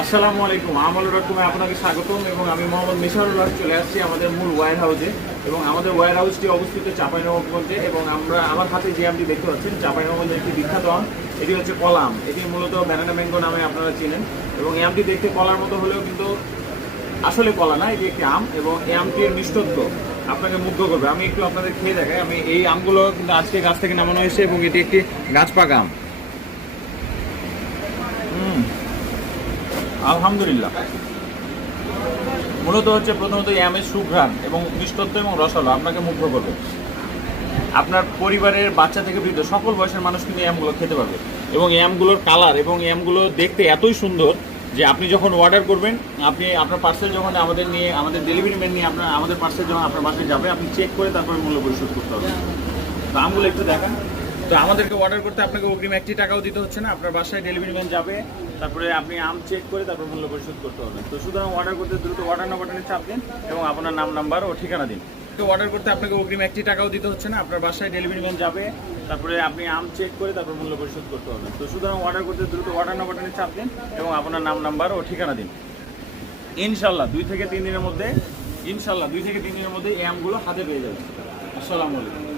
আসসালামু আলাইকুম। আমল রকমে আপনাকে স্বাগতম এবং আমি মোহাম্মদ মিশারুল হক চলে আসছি আমাদের মূল ওয়ার হাউসে এবং আমাদের ওয়ার হাউসটি অবস্থিত চাঁপাইনবাবগঞ্জে এবং আমরা আমার হাতে যে আমটি দেখতে পাচ্ছেন, চাঁপাইনবাবগঞ্জের একটি বিখ্যাত আম, এটি হচ্ছে কলাম। এটি মূলত ব্যানানা ম্যাঙ্গো নামে আপনারা চিনেন এবং এই আমটি দেখতে কলার মতো হলেও কিন্তু আসলে কলা না, এটি একটি আম এবং এই আমটির মিষ্টত্ব আপনাকে মুগ্ধ করবে। আমি একটু আপনাদের খেয়ে দেখাই। আমি এই আমগুলো কিন্তু আজকে গাছ থেকে নামানো হয়েছে এবং এটি একটি গাছ পাকা আম। আলহামদুলিল্লাহ। মূলত হচ্ছে প্রথমত এই আমের সুঘ্রাণ এবং মিষ্টত্ব এবং রসালো আপনাকে মুগ্ধ করবে। আপনার পরিবারের বাচ্চা থেকে বৃদ্ধ সকল বয়সের মানুষ কিন্তু এই আমগুলো খেতে পারবে। এবং এই আমগুলোর কালার এবং এই আমগুলো দেখতে এতই সুন্দর যে আপনি যখন অর্ডার করবেন, আপনি আপনার পার্সেল যখন আমাদের নিয়ে, আমাদের ডেলিভারি ম্যান নিয়ে আপনার, আমাদের পার্সেল যখন আপনার বাসায় যাবে, আপনি চেক করে তারপরে মূল্য পরিশোধ করতে হবে। তো আমগুলো একটু দেখান। তো আমাদেরকে অর্ডার করতে আপনাকে অগ্রিম একটি টাকাও দিতে হচ্ছে না। আপনার বাসায় ডেলিভারি ম্যান যাবে, তারপরে আপনি আম চেক করে তারপর মূল্য পরিশোধ করতে হবে। তো সুতরাং অর্ডার করতে দ্রুত অর্ডার না বাটনে চাপ দিন এবং আপনার নাম নাম্বার ও ঠিকানা দিন। তো অর্ডার করতে আপনাকে অগ্রিম একটি টাকাও দিতে হচ্ছে না। আপনার বাসায় ডেলিভারি ম্যান যাবে, তারপরে আপনি আম চেক করে তারপর মূল্য পরিশোধ করতে হবে। তো সুতরাং অর্ডার করতে দ্রুত অর্ডার না বাটনে চাপ দিন এবং আপনার নাম নাম্বার ও ঠিকানা দিন। ইনশাল্লাহ দুই থেকে তিন দিনের মধ্যে ইনশাল্লাহ দুই থেকে তিন দিনের মধ্যে এই আমগুলো হাতে পেয়ে যাবে আসসালামু আলাইকুম।